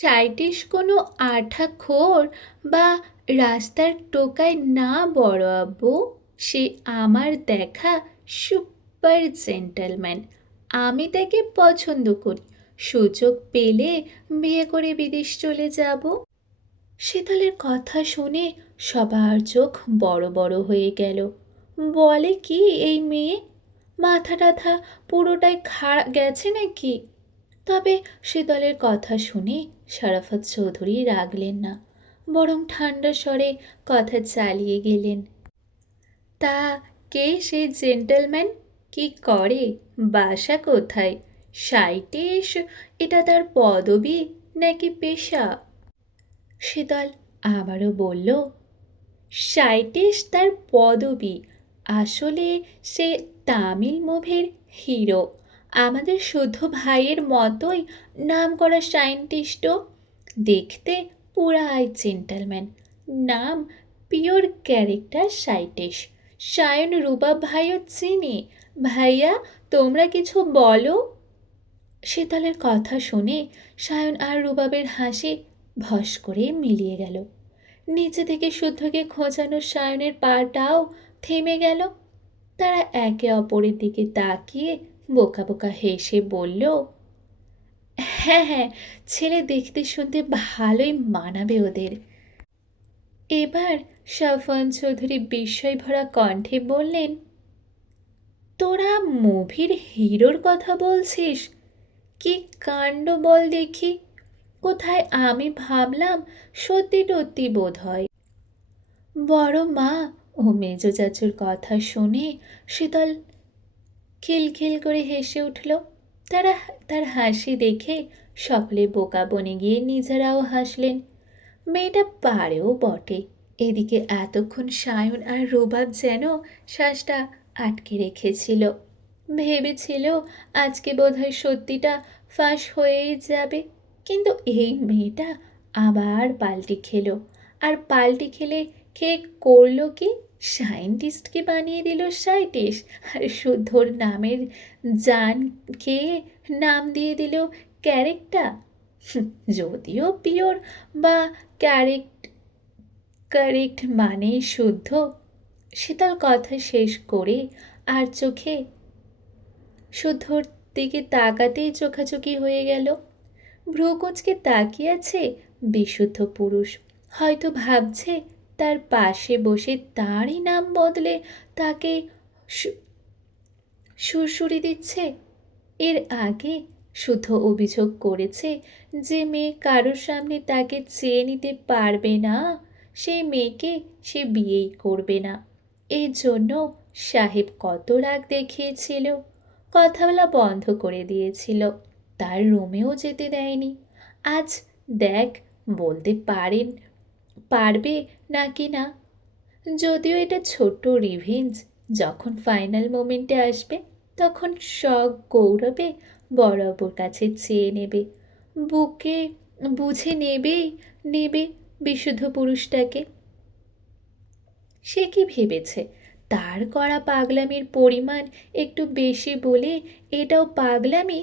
চাইটিস কোনো আঠাখোর বা রাস্তার টোকায় না বড় আব্বু। সে আমার দেখা সুপার জেন্টলম্যান। আমি তাকে পছন্দ করি। সুযোগ পেলে বিয়ে করে বিদেশ চলে যাব। শীতলের কথা শুনে সবার চোখ বড় বড় হয়ে গেল। বলে কি এই মেয়ে? মাথা টাথা পুরোটাই গেছে নাকি? তবে শীতলের কথা শুনে শরাফত চৌধুরী রাগলেন না, বরং ঠান্ডা স্বরে কথা চালিয়ে গেলেন। তা কে সেই জেন্টলম্যান? কি করে? বাসা কোথায়? সাইটেশ এটা তার পদবি নাকি পেশা? শীতল আবারও বলল, সাইটেশ তার পদবি। আসলে সে তামিল মুভির হিরো। আমাদের শুদ্ধ ভাইয়ের মতোই নামকরা সায়েন্টিস্টও। দেখতে পুরাই জেন্টলম্যান। নাম পিওর ক্যারেক্টার সাইটেশ। সায়ন রুবাব ভাইও চিনি। ভাইয়া, তোমরা কিছু বলো। শীতলের কথা শুনে সায়ন আর রুবাবের হাসি ভস করে মিলিয়ে গেল। নিচে থেকে শুদ্ধকে খোঁচানো সায়নের পাটাও থেমে গেল। তারা একে অপরের দিকে তাকিয়ে বোকা বোকা হেসে বলল, হ্যাঁ হ্যাঁ, ছেলে দেখতে শুনতে ভালোই মানাবে ওদের। এবার সাফওয়ান চৌধুরী বিস্ময় ভরা কণ্ঠে বললেন, তোরা মুভির হিরোর কথা বলছিস? কি কাণ্ড বল দেখি। কোথায় আমি ভাবলাম সত্যি টত্যি বোধ হয়। বড় মা ও মেজ চাচুর কথা শুনে শীতল খিলখিল করে হেসে উঠল। তারা তার হাসি দেখে সকলে বোকা বনে গিয়ে নিজেরাও হাসলেন। মেয়েটা পারেও বটে। এদিকে এতক্ষণ সায়ন আর রুবাব যেন শ্বাসটা আটকে রেখেছিল। ভেবেছিল আজকে বোধহয় সত্যিটা ফাঁস হয়েই যাবে। কিন্তু এই মেয়েটা আবার পাল্টি খেলো। আর পাল্টি খেলে খেয়ে করলো কি? সায়েন্টিস্টকে বানিয়ে দিল সাইটিস। আর শুদ্ধর নামের জান খেয়ে নাম দিয়ে দিল ক্যারেক্টার। যদিও পিওর বা কারেক্ট মানেই শুদ্ধ। শীতল কথা শেষ করে আর চোখে শুদ্ধর দিকে তাকাতেই চোখাচোখি হয়ে গেল। ভ্রুকুচকে তাকিয়ে আছে বিশুদ্ধ পুরুষ। হয়তো ভাবছে তার পাশে বসে তারই নাম বদলে তাকে সুরসুরি দিচ্ছে। এর আগে শুদ্ধ অভিযোগ করেছে যে মেয়ে কারোর সামনে তাকে চেয়ে নিতে পারবে না, সেই মেয়েকে সে বিয়েই করবে না। এই জন্য সাহেব কত রাগ দেখিয়েছিল, কথা বলা বন্ধ করে দিয়েছিল, তার রুমেও যেতে দেয়নি। আজ দেখ বলতে পারবে নাকি না। যদিও এটা ছোট্ট রিভেঞ্জ, যখন ফাইনাল মোমেন্টে আসবে তখন গৌরবে বরাবর কাছে চেয়ে নেবে, বুকে বুঝে নেবে বিশুদ্ধ পুরুষটাকে। সে কি ভেবেছে তার করা পাগলামির পরিমাণ একটু বেশি বলে এটাও পাগলামি?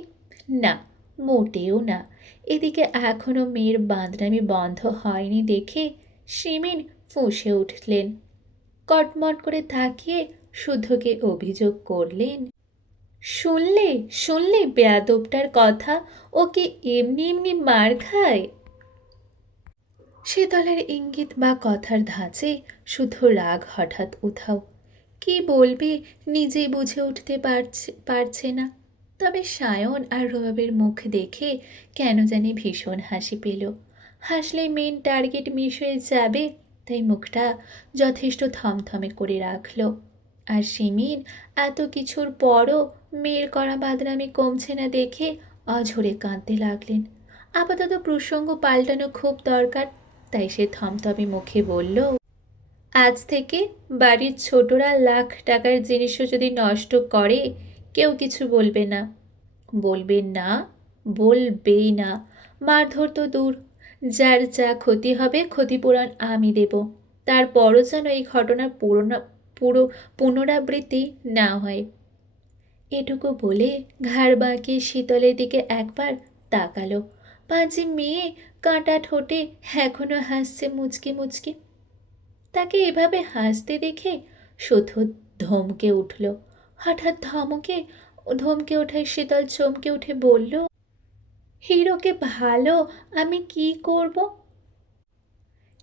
না, মোটেও না। এদিকে এখনো মেয়ের বাঁদরামি বন্ধ হয়নি দেখে শিমিন ফুঁসে উঠলেন। কটমট করে তাকিয়ে শুদ্ধকে অভিযোগ করলেন, শুনলে শুনলে বেয়াদবটার কথা? ও কি এমনি এমনি মার খায়? শীতলের ইঙ্গিত বা কথার ধাঁচে শুধু রাগ হঠাৎ উধাও। কি বলবে নিজেই বুঝে উঠতে পারছে না। তবে সায়ন আর রবাবের মুখ দেখে কেন জানি ভীষণ হাসি পেল। হাসলে মেন টার্গেট মিস হয়ে যাবে, তাই মুখটা যথেষ্ট থমথমে করে রাখল। আর শিমিন এত কিছুর পরও মেয়ের করা বাদনামি কমছে না দেখে অঝরে কাঁদতে লাগলেন। আপাতত প্রসঙ্গ পাল্টানো খুব দরকার, তাই সে থমথমে মুখে বলল, আজ থেকে বাড়ির ছোটরা লাখ টাকার জিনিসও যদি নষ্ট করে কেউ কিছু বলবে না। বলবে না? বলবেই না। মারধর তো দূর, যার যা ক্ষতি হবে ক্ষতিপূরণ আমি দেব। তারপরও যেন এই ঘটনার পুরো পুনরাবৃত্তি না হয়। এটুকু বলে ঘাড় বাঁকিয়ে শীতলের দিকে একবার তাকালো। পাঁচি মেয়ে কাঁটা ঠোঁটে এখনো হাসছে মুচকি মুচকি। তাকে এভাবে হাসতে দেখে শুদ্ধ ধমকে উঠল। হঠাৎ ধমকে ওঠায় শীতল চমকে উঠে বলল, হিরোকে ভালো আমি কি করব?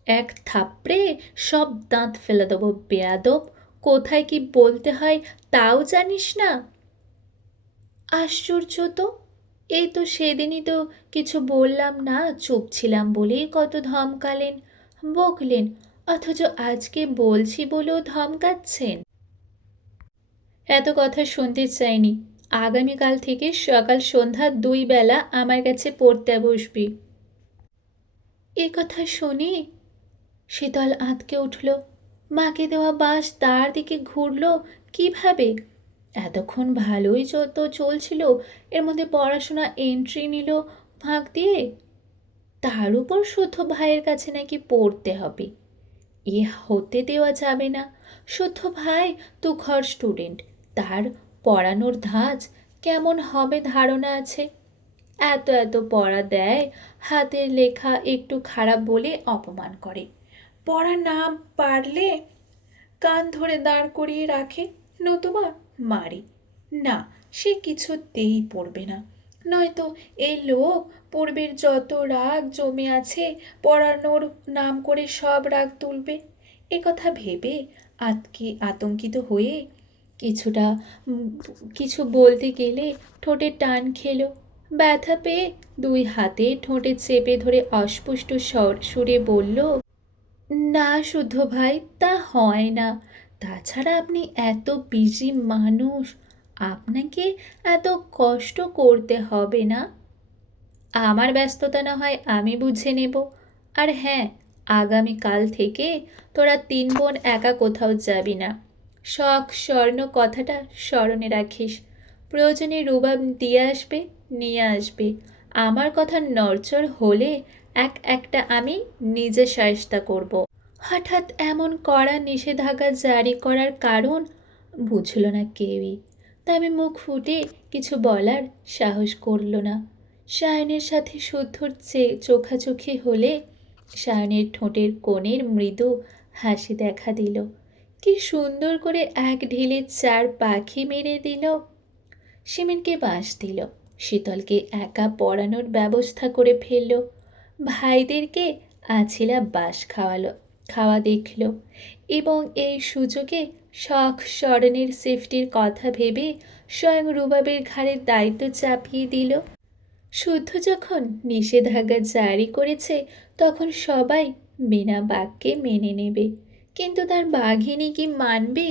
এক থাপড়ে সব দাঁত ফেলে দেবো বেয়াদব! কোথায় কি বলতে হয় তাও জানিস না? আশ্চর্য তো! এই তো সেদিনই তো কিছু বললাম না, চুপ ছিলাম বলেই কত ধমকালেন, বকলেন, অথচ আজকে বলছি বলেও ধমকাচ্ছেন। এত কথা শুনতে চাইনি। আগামীকাল থেকে সকাল সন্ধ্যা 2 বেলা আমার কাছে পড়তে বসবি। এ কথা শুনে শীতল আঁতকে উঠল। মাকে দেওয়া বাঁশ তার দিকে ঘুরল কিভাবে? এতক্ষণ ভালোই তো চলছিল, এর মধ্যে পড়াশোনা এন্ট্রি নিল ফাঁক দিয়ে। তার উপর শুদ্ধ ভাইয়ের কাছে নাকি পড়তে হবে। এ হতে দেওয়া যাবে না। শুদ্ধ ভাই তুখর স্টুডেন্ট, তার পড়ানোর ধাঁচ কেমন হবে ধারণা আছে। এত এত পড়া দেয়, হাতের লেখা একটু খারাপ বলে অপমান করে, পড়া না পারলে কান ধরে দাঁড় করিয়ে রাখে, নতুবা মারে। না, সে কিছুতেই পড়বে না। নয়তো এই লোক পূর্বের যত রাগ জমে আছে পড়ানোর নাম করে সব রাগ তুলবে। এ কথা ভেবে আতঙ্কিত হয়ে কিছুটা কিছু বলতে গেলে ঠোঁটে টান খেলো। ব্যথা পেয়ে 2 হাতে ঠোঁটে চেপে ধরে অস্পষ্ট সুরে বলল, না শুদ্ধ ভাই, তা হয় না। তাছাড়া আপনি এত বিজি মানুষ, আপনাকে এত কষ্ট করতে হবে না। আমার ব্যস্ততা না হয় আমি বুঝে নেব। আর হ্যাঁ, আগামীকাল থেকে তোরা 3 বোন একা কোথাও যাবি না। শখ স্বর্ণ কথাটা স্মরণে রাখিস। প্রয়োজনে রুবাব দিয়ে আসবে, নিয়ে আসবে। আমার কথা নড়চড় হলে একটা আমি নিজে শায়েস্তা করব। হঠাৎ এমন কড়া নিষেধাজ্ঞা জারি করার কারণ বুঝল না কেউই। তবে মুখ ফুটে কিছু বলার সাহস করল না। সায়নের সাথে শুদ্ধর চোখাচোখি হলে সায়নের ঠোঁটের কোণের মৃদু হাসি দেখা দিল। কি সুন্দর করে এক ঢিলে 4 পাখি মেরে দিল। সিমেন্টকে বাঁশ দিল, শীতলকে একা পড়ানোর ব্যবস্থা করে ফেলল, ভাইদেরকে আছিলা বাঁশ খাওয়া দেখল, এবং এই সুযোগে শখ স্মরণের সেফটির কথা ভেবে স্বয়ং রুবাবের ঘাড়ে দায়িত্ব চাপিয়ে দিল। শুদ্ধ যখন নিষেধাজ্ঞা জারি করেছে তখন সবাই বিনা বাক্যে মেনে নেবে, কিন্তু তার বাঘিনী কি মানবে?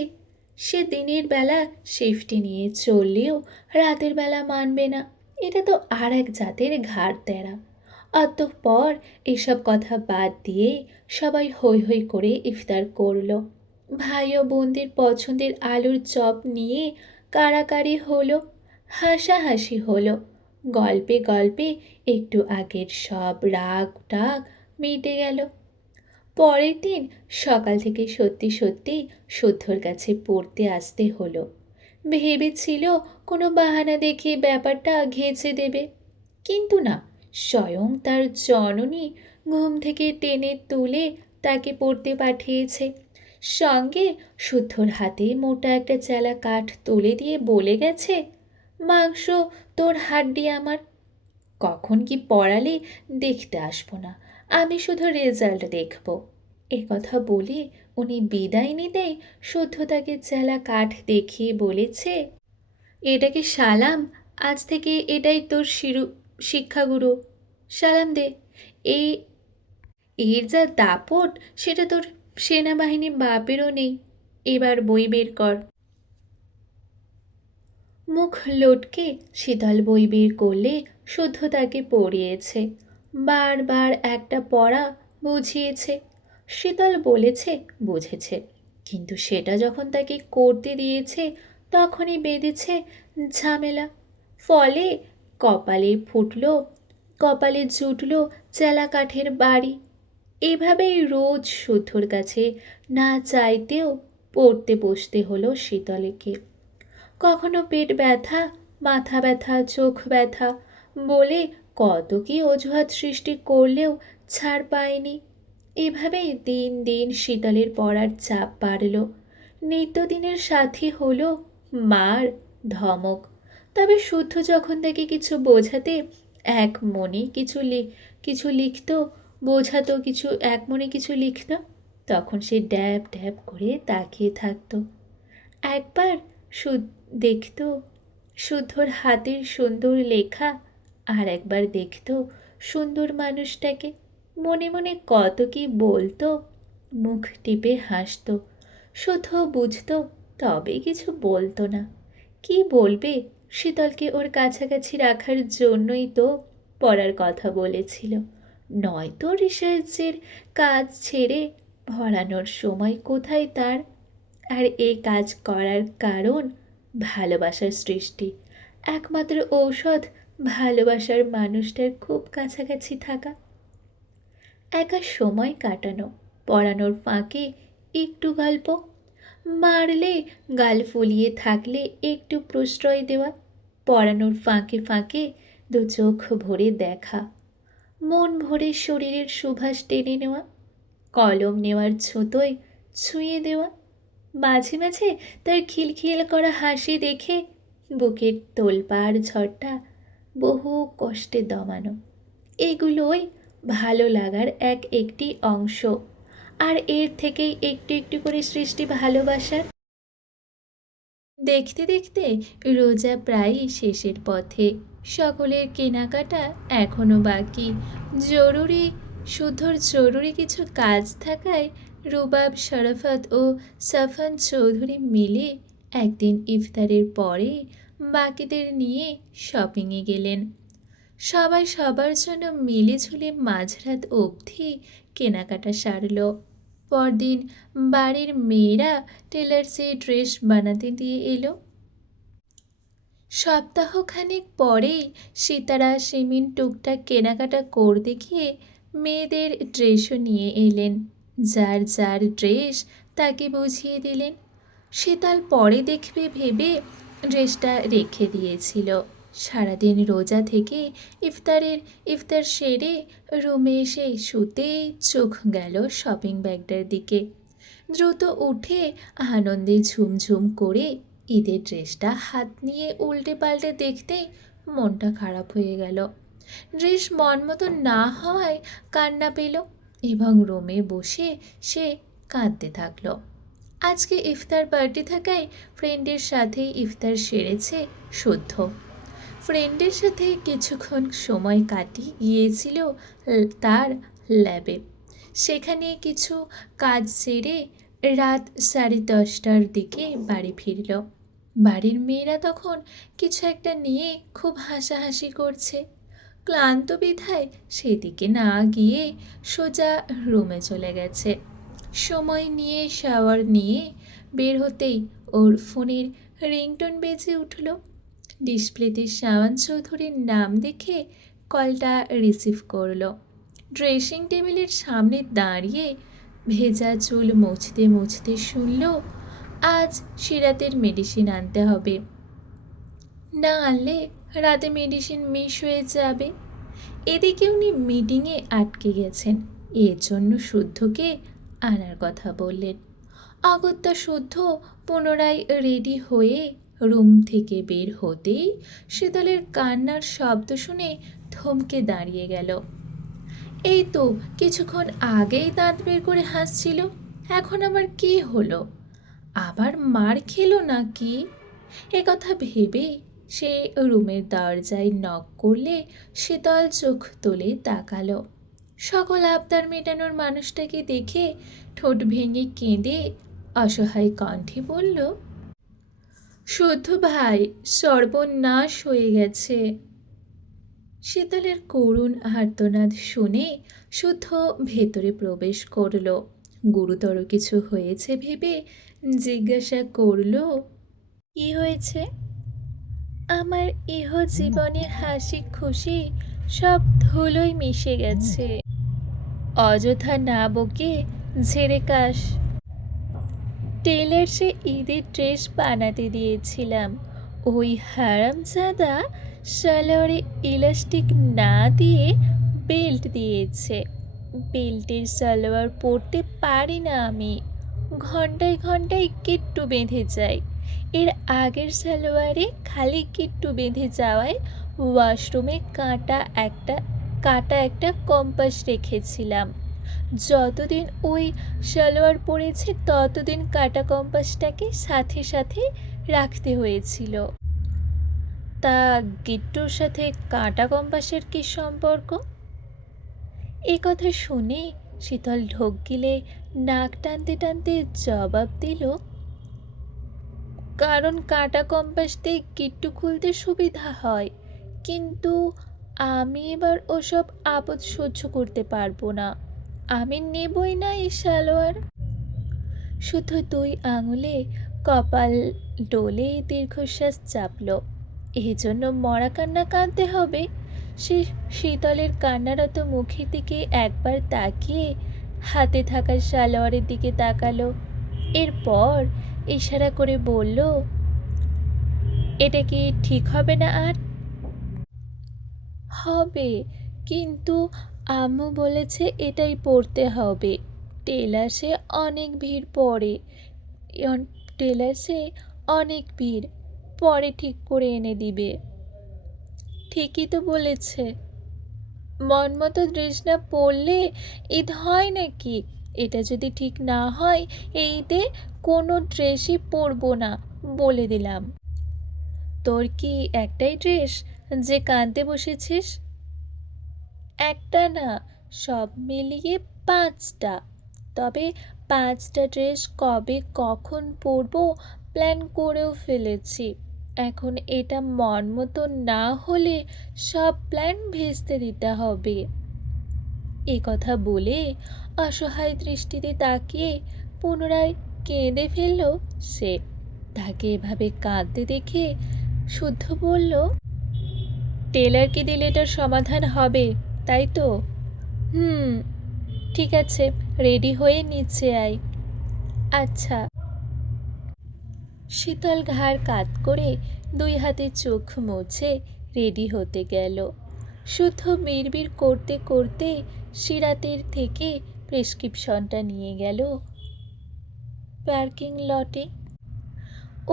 সে দিনের বেলা সেফটি নিয়ে চললেও রাতের বেলা মানবে না। এটা তো আর এক জাতের ঘাড় তেরা। অতঃপর এসব কথা বাদ দিয়ে সবাই হৈ হৈ করে ইফতার করল। ভাই ও বোনদের পছন্দের আলুর চপ নিয়ে কাড়াকাড়ি হলো, হাসাহাসি হলো। গল্পে গল্পে একটু আগের সব রাগ টাগ মিটে গেল। পরের দিন সকাল থেকে সত্যি সত্যি শুদ্ধর কাছে পড়তে আসতে হলো। ভেবেছিল কোনো বাহানা দেখিয়ে ব্যাপারটা ঘেঁচে দেবে, কিন্তু না, স্বয়ং তার জননী ঘুম থেকে টেনে তুলে তাকে পড়তে পাঠিয়েছে। সঙ্গে শুদ্ধর হাতে মোটা একটা চেলা কাঠ তুলে দিয়ে বলে গেছে, মাংস তোর হাড্ডি আমার। কখন কি পড়ালে দেখতে আসবো না, আমি শুধু রেজাল্ট দেখব। এ কথা বলে উনি বিদায় নিতেই শুদ্ধ তাকে চেলা কাঠ দেখিয়ে বলেছে, এটাকে সালাম, আজ থেকে এটাই তোর শিক্ষাগুরু। সালাম দে। এই এর যা দাপট সেটা তোর সেনাবাহিনী বাপেরও নেই। এবার বই বের কর। মুখ লটকে শীতল বই বের করলে শুদ্ধ তাকে পড়িয়েছে, বারবার একটা পড়া বুঝিয়েছে। শীতল বলেছে বুঝেছে, কিন্তু সেটা যখন তাকে করতে দিয়েছে তখনই বেঁধেছে ঝামেলা। ফলে কপালে জুটল চেলা কাঠের বাড়ি। এভাবেই রোজ শুদ্ধর কাছে না চাইতেও পড়তে বসতে হলো শীতলকে। কখনো পেট ব্যথা, মাথা ব্যথা, চোখ ব্যথা বলে কত কি অজুহাত সৃষ্টি করলেও ছাড় পায়নি। এভাবেই দিন দিন শীতলের পড়ার চাপ বাড়ল। নিত্যদিনের সাথী হলো মার ধমক। তবে শুদ্ধ যখন তাকে কিছু বোঝাতে এক মনে কিছু লিখত, বোঝাতো কিছু এক মনে কিছু লিখত, তখন সে ড্যাব ড্যাব করে তাকিয়ে থাকতো। একবার দেখত শুদ্ধর হাতের সুন্দর লেখা, আর একবার দেখত সুন্দর মানুষটাকে। মনে মনে কত কি বলতো, মুখ টিপে হাসত। শুদ্ধ বুঝত, তবে কিছু বলতো না। কি বলবে? শীতলকে ওর কাছাকাছি রাখার জন্যই তো পড়ার কথা বলেছিল, নয়তো রিসার্চের কাজ ছেড়ে পড়ানোর সময় কোথায় তার। আর এই কাজ করার কারণ ভালোবাসার সৃষ্টি। একমাত্র ঔষধ ভালোবাসার মানুষটার খুব কাছাকাছি থাকা। একা সময় কাটানো, পড়ানোর ফাঁকে একটু গল্প, মারলে গাল ফুলিয়ে থাকলে একটু প্রশ্রয় দেওয়া, পড়ানোর ফাঁকে ফাঁকে দু চোখ ভরে দেখা, মন ভরে শরীরের সুবাস টেনে নেওয়া, কলম নেওয়ার ছুতোয় ছুঁয়ে দেওয়া, মাঝে মাঝে তার খিলখিল করা হাসি দেখে বুকের তোলপাড় ঝড়টা বহু কষ্টে দমানো। এগুলোই ভালো লাগার এক একটি অংশ। আর এর থেকেই একটু একটু করে সৃষ্টি ভালোবাসার। দেখতে দেখতে রোজা প্রায়ই শেষের পথে। সকলের কেনাকাটা এখনো বাকি। জরুরি শুদ্ধর জরুরি কিছু কাজ থাকায় রুবাব, শরাফত ও সাফান চৌধুরী মিলে একদিন ইফতারের পরে বাকিদের নিয়ে শপিংয়ে গেলেন। সবাই সবার জন্য মিলেঝুলে মাঝরাত অবধি কেনাকাটা সারল। পরদিন বাড়ির মেয়েরা টেলার্সে ড্রেস বানাতে দিয়ে এলো। সপ্তাহখানেক পরেই সীতারা সিমিন টুকটাক কেনাকাটা করতে গিয়ে মেয়েদের ড্রেসও নিয়ে এলেন। যার যার ড্রেস তাকে বুঝিয়ে দিলেন। শীতল পরে দেখবে ভেবে ড্রেসটা রেখে দিয়েছিল। সারাদিন রোজা থেকে ইফতার সেরে রুমে এসে শুতেই চোখ গেল শপিং ব্যাগটার দিকে। দ্রুত উঠে আনন্দে ঝুমঝুম করে ঈদের ড্রেসটা হাত নিয়ে উল্টে পাল্টে দেখতেই মনটা খারাপ হয়ে গেল। ড্রেস মন মতো না হওয়ায় কান্না পেল এবং রুমে বসে সে কাঁদতে থাকলো। আজকে ইফতার পার্টি থাকায় ফ্রেন্ডের সাথেই ইফতার সেরেছে শুদ্ধ। ফ্রেন্ডের সাথে কিছুক্ষণ সময় কাটিয়ে গিয়েছিল তার ল্যাবে। সেখানে কিছু কাজ সেরে রাত 10:30টার দিকে বাড়ি ফিরল। বাড়ির মেয়েরা তখন কিছু একটা নিয়ে খুব হাসাহাসি করছে। ক্লান্ত বিধায় সেদিকে না গিয়ে সোজা রুমে চলে গেছে। সময় নিয়ে শাওয়ার নিয়ে বের হতেই ওর ফোনের রিংটোন বেজে উঠল। ডিসপ্লেতে শাওন চৌধুরীর নাম দেখে কলটা রিসিভ করলো। ড্রেসিং টেবিলের সামনে দাঁড়িয়ে ভেজা চুল মুছতে মুছতে শুনল, আজ সিরাতের মেডিসিন আনতে হবে, না আনলে রাতে মেডিসিন মিস হয়ে যাবে। এদিকে উনি মিটিংয়ে আটকে গেছেন, এর জন্য শুদ্ধকে আনার কথা বললেন। অগত্যা শুদ্ধ পুনরায় রেডি হয়ে রুম থেকে বের হতেই শীতলের কান্নার শব্দ শুনে থমকে দাঁড়িয়ে গেল। এই তো কিছুক্ষণ আগেই দাঁত বের করে হাসছিল, এখন আবার কি হলো? আবার মার খেলো নাকি? একথা ভেবেই সে রুমের দরজায় নক করলে শীতল চোখ তুলে তাকালো। সকল আবদার মেটানোর মানুষটাকে দেখে ঠোঁট ভেঙে কেঁদে অসহায় কণ্ঠে বলল, শুদ্ধ ভাই, সর্বনাশ হয়ে গেছে। শীতলের করুণ আর্তনাদ শুনে শুদ্ধ ভেতরে প্রবেশ করল। গুরুতর কিছু হয়েছে ভেবে জিজ্ঞাসা করল, কি হয়েছে? আমার ইহ জীবনের হাসি খুশি সব ধুলোয় মিশে গেছে। অযথা না বকে ঝেড়ে কাশ। টেলার্সে ঈদের ড্রেস বানাতে দিয়েছিলাম, ওই হারামজাদা সালোয়ারে ইলাস্টিক না দিয়ে বেল্ট দিয়েছে। বেল্টের সালোয়ার পরতে পারি না আমি, ঘন্টায় ঘন্টায় কিট্টু বেঁধে যায়। এর আগের সালোয়ারে খালি কিট্টু বেঁধে যাওয়ায় ওয়াশরুমে কাটা একটা কম্পাস রেখেছিলাম। যতদিন ওই সালোয়ার পরেছে ততদিন কাটা কম্পাসটাকে সাথে সাথে রাখতে হয়েছিল। তা গিট্টুর সাথে কাঁটা কম্পাসের কী সম্পর্ক? এ কথা শুনে শীতল ঢোক গিলে নাক টানতে টানতে জবাব দিল, কারণ কাঁটা কম্পাস দিয়ে গিট্টু খুলতে সুবিধা হয়, কিন্তু আমি এবার ওসব আপদ সহ্য করতে পারবো না। আমি নেবই না এই সালোয়ার। শুধু 2 আঙুলে কপাল ডোলে দীর্ঘশ্বাস চাপল। এই জন্য মরা কান্না কাঁদতে হবে? সে শীতলের কান্নারত মুখের দিকে একবার তাকিয়ে হাতে থাকা সালোয়ারের দিকে তাকালো। এরপর ইশারা করে বলল, এটা কি ঠিক হবে না আর? হবে, কিন্তু আম্মু বলেছে এটাই পরতে হবে। টেলার্সে অনেক ভিড় পড়ে, টেলার্সে অনেক ভিড়, পরে ঠিক করে এনে দিবে। ঠিকই তো বলেছে, মন মতো ড্রেস না পরলে ঈদ হয় নাকি? এটা যদি ঠিক না হয় এই ঈদে কোনো ড্রেসই পরবো না, বলে দিলাম। তোর কি একটাই ড্রেস যে কাঁদতে বসেছিস? একটা না, সব মিলিয়ে 5টা। তবে 5টা ড্রেস কবে কখন পরবো প্ল্যান করেও ফেলেছি। এখন এটা মন মতো না হলে সব প্ল্যান ভেস্তে দিতে হবে। এ কথা বলে অসহায় দৃষ্টিতে তাকিয়ে পুনরায় কেঁদে ফেলল সে। তাকে এভাবে কাঁদতে দেখে শুদ্ধ বলল, টেলারকে দিলে এটার সমাধান হবে, তাই তো? হুম, ঠিক আছে, রেডি হয়ে নিচে আয়। আচ্ছা। শীতল ঘাড় কাত করে 2 হাতে চোখ মুছে রেডি হতে গেল। শুদ্ধ বিড়বিড় করতে করতে সিরাতের থেকে প্রেসক্রিপশনটা নিয়ে গেল পার্কিং লটে।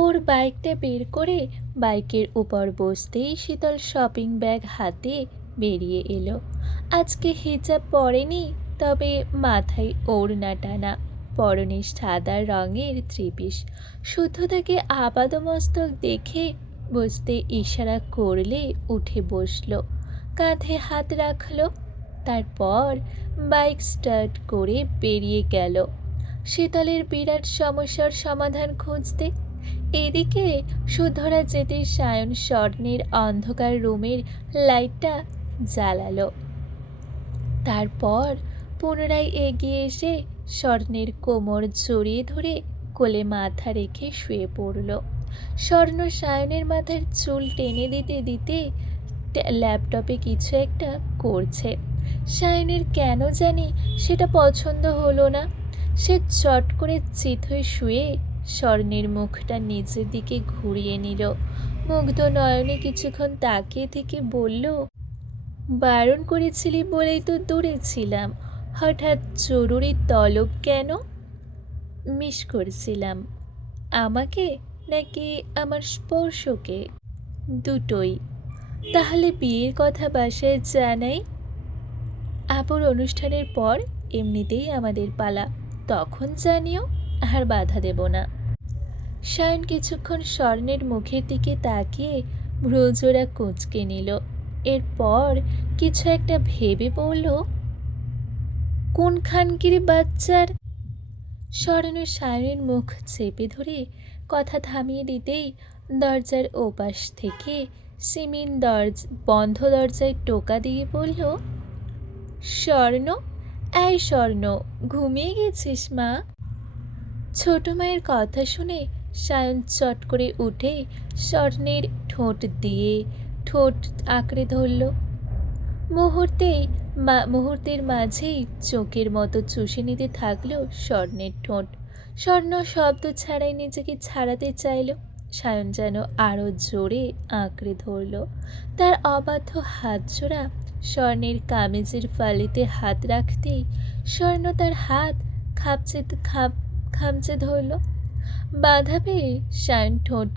ওর বাইকটা বের করে বাইকের উপর বসতেই শীতল শপিং ব্যাগ হাতে বেরিয়ে এলো। আজকে হিজাব পরেনি, তবে মাথায় ওড়না টানা, পরনে সাদা রঙের 3 পিস। শুদ্ধ তাকে আপাদমস্তক দেখে বসতে ইশারা করলে উঠে বসলো, কাঁধে হাত রাখলো। তারপর বাইক স্টার্ট করে বেরিয়ে গেল শীতলের বিরাট সমস্যার সমাধান খুঁজতে। এদিকে শুদ্ধরা যেতে সায়ন স্বর্ণের অন্ধকার রুমের লাইটটা জ্বালালো। তারপর পুনরায় এগিয়ে এসে স্বর্ণের কোমর জড়িয়ে ধরে কোলে মাথা রেখে শুয়ে পড়ল। স্বর্ণ সায়নের মাথার চুল টেনে দিতে দিতে ল্যাপটপে কিছু একটা করছে। সায়নের কেন জানি সেটা পছন্দ হলো না। সে চট করে চিত হয়ে শুয়ে স্বর্ণের মুখটা নিচের দিকে ঘুরিয়ে নিল। মুগ্ধ নয়নে কিছুক্ষণ তাকিয়ে থেকে বলল, বারণ করেছিলি বলেই তো দূরে ছিলাম, হঠাৎ জরুরি তলব কেন? মিস করছিলাম। আমাকে নাকি আমার স্পর্শকে? দুটোই। তাহলে বিয়ের কথা বাসায় জানাই। আপুর অনুষ্ঠানের পর এমনিতেই আমাদের পালা, তখন জানিও, আর বাধা দেব না। সায়ন কিছুক্ষণ স্বর্ণের মুখের দিকে তাকিয়ে ভ্রুজোড়া কুঁচকে নিল। এরপর কিছু একটা ভেবে বলল, কোন খানকির বাচ্চার? স্বর্ণ সায়নের মুখ চেপে ধরে কথা থামিয়ে দিতেই দরজার ওপাশ থেকে সিমিন বন্ধ দরজায় টোকা দিয়ে বলল, স্বর্ণ, এই স্বর্ণ, ঘুমিয়ে গেছিস মা? ছোট মায়ের কথা শুনে সায়ন চট করে উঠে স্বর্ণের ঠোঁট আঁকড়ে ধরল। মুহূর্তের মাঝেই চোখের মতো চুষে নিতে থাকলো স্বর্ণের ঠোঁট। স্বর্ণ শব্দ ছাড়াই নিজেকে ছাড়াতে চাইল, সায়ন যেন আরও জোরে আঁকড়ে ধরল। তার অবাধ্য হাত জোড়া স্বর্ণের কামিজের ফালিতে হাত রাখতেই স্বর্ণ তার হাত খামচে ধরল। বাধা পেয়ে সায়ন ঠোঁট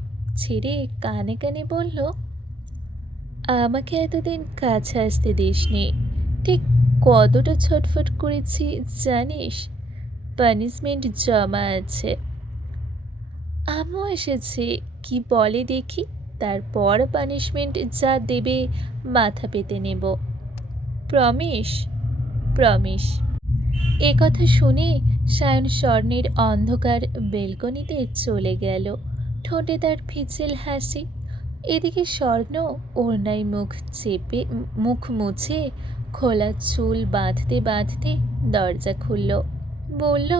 ছেড়ে কানে কানে বলল, আমাকে এতদিন কাছে আসতে দিসনি। ঠিক কতটা ছটফট করেছি জানিস? পানিশমেন্ট জমা আছে। আমিও এসেছি, কি বলে দেখি, তারপর পানিশমেন্ট যা দেবে মাথা পেতে নেব। প্রমিস? প্রমিস। এ কথা শুনে সায়ন স্বর্ণের অন্ধকার বেলকনিতে চলে গেল, ঠোঁটে তার ফিচেল হাসি। এদিকে স্বর্ণ ওড়নায় মুখ মুছে খোলা চুল বাঁধতে বাঁধতে দরজা খুলল। বলল,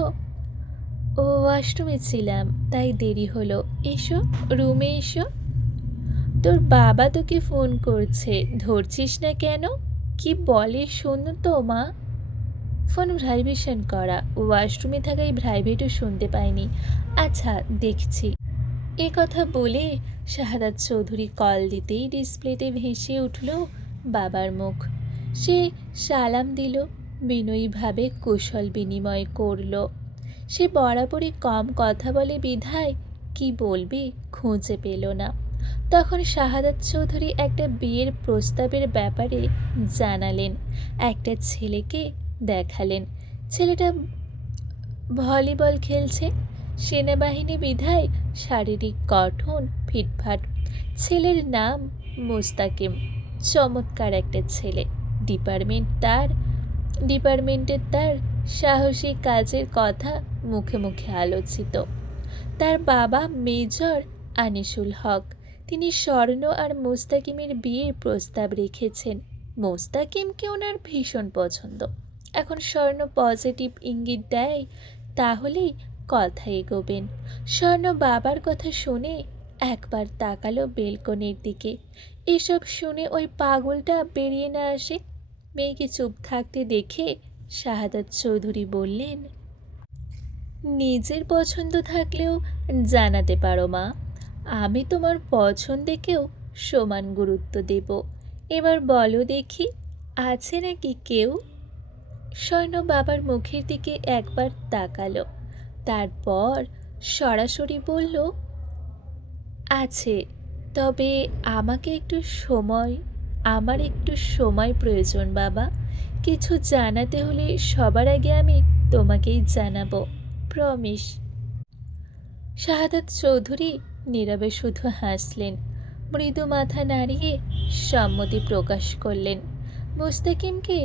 ওয়াশরুমে ছিলাম তাই দেরি হলো, এসো রুমে এসো। তোর বাবা তোকে ফোন করছে, ধরছিস না কেন? কি বলে শোনো তো মা। ফোন ভাইব্রেশন করা, ওয়াশরুমে থাকাই প্রাইভেটও শুনতে পাইনি। আচ্ছা দেখছি। এ কথা বলে শাহাদাত চৌধুরী কল দিতেই ডিসপ্লেতে ভেসে উঠল বাবার মুখ। সে সালাম দিল, বিনয়ীভাবে কুশল বিনিময় করল। সে বরাবরই কম কথা বলে বিধায় কি বলবে খুঁজে পেল না। তখন শাহাদাত চৌধুরী একটা বিয়ের প্রস্তাবের ব্যাপারে জানালেন, একটা ছেলেকে দেখালেন। ছেলেটা ভলিবল খেলছে, সেনাবাহিনী বিধায় শারীরিক গঠন ফিটফাট। ছেলের নাম মোস্তাকিম, চমৎকার একটা ছেলে। ডিপার্টমেন্টের তার সাহসী কাজের কথা মুখে মুখে আলোচিত। তার বাবা মেজর আনিসুল হক, তিনি স্বর্ণ আর মোস্তাকিমের বিয়ের প্রস্তাব রেখেছেন। মোস্তাকিমকে ওনার ভীষণ পছন্দ। এখন স্বর্ণ পজিটিভ ইঙ্গিত দেয় তাহলেই কথা এগোবেন। স্বর্ণ বাবার কথা শুনে একবার তাকালো বেলকনির দিকে। এসব শুনে ওই পাগলটা বেরিয়ে না আসে। মেয়েকে চুপ থাকতে দেখে শাহাদাত চৌধুরী বললেন, নিজের পছন্দ থাকলেও জানাতে পারো মা, আমি তোমার পছন্দেকেও সমান গুরুত্ব দেব। এবার বলো দেখি, আছে নাকি কেউ? স্বর্ণ বাবার মুখের দিকে একবার তাকালো, তারপর সরাসরি বলল, আছে, তবে আমার একটু সময় প্রয়োজন বাবা। কিছু জানাতে হলে সবার আগে আমি তোমাকেই জানাবো, প্রমিস। শাহাদাত চৌধুরী নীরবে শুধু হাসলেন, মৃদু মাথা নাড়িয়ে সম্মতি প্রকাশ করলেন। মুস্তাকিমকে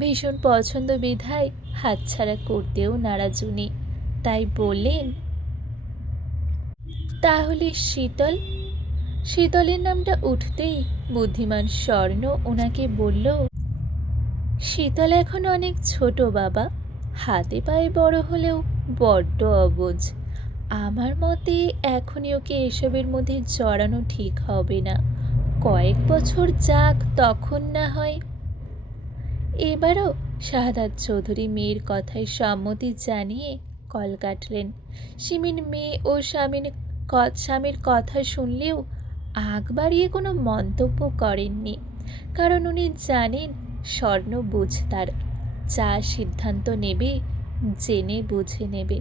ভীষণ পছন্দ বিধায় হাতছাড়া করতেও নারাজ উনি। তাই বললেন, তাহলে শীতলের নামটা উঠতেই বুদ্ধিমান স্বর্ণ ওনাকে বলল, শীতল এখন অনেক ছোট বাবা, হাতে পায়ে বড় হলেও বড্ড অবুঝ। আমার মতে এখনই ওকে এসবের মধ্যে জড়ানো ঠিক হবে না, কয়েক বছর যাক, তখন না হয়। এবারও শাহাদাত চৌধুরী মেয়ের কথায় সম্মতি জানিয়ে কল কাটলেন। শিমিন মেয়ে ও স্বামীর কথা শুনলেও আগ বাড়িয়ে কোনো মন্তব্য করেননি, কারণ উনি জানেন স্বর্ণ বুঝতার, যা সিদ্ধান্ত নেবে জেনে বুঝে নেবে।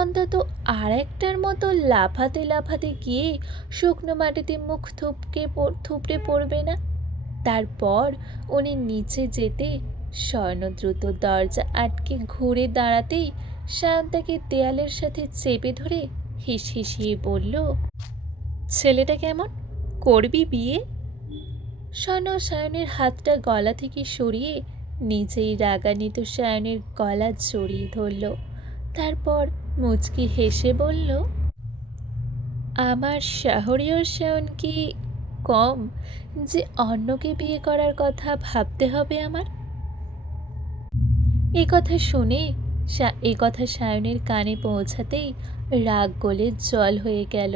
অন্তত আর একটার মতো লাফাতে লাফাতে গিয়ে শুকনো মাটিতে মুখ থুপড়ে পড়বে না। তারপর উনি নিচে যেতে স্বর্ণ দ্রুত দরজা আটকে ঘুরে দাঁড়াতেই সায়ন তাকে দেয়ালের সাথে চেপে ধরে হিসহিসিয়ে বলল, ছেলেটা কেমন, করবি বিয়ে? স্বর্ণ সায়নের হাতটা গলা থেকে সরিয়ে নিজেই রাগান্বিত সায়নের গলা জড়িয়ে ধরল। তারপর মুচকি হেসে বলল, আমার শাহরিয়ার সায়ন কি কম যে অন্যকে বিয়ে করার কথা ভাবতে হবে আমার? এ কথা সায়নের কানে পৌঁছাতেই রাগ গলে জল হয়ে গেল।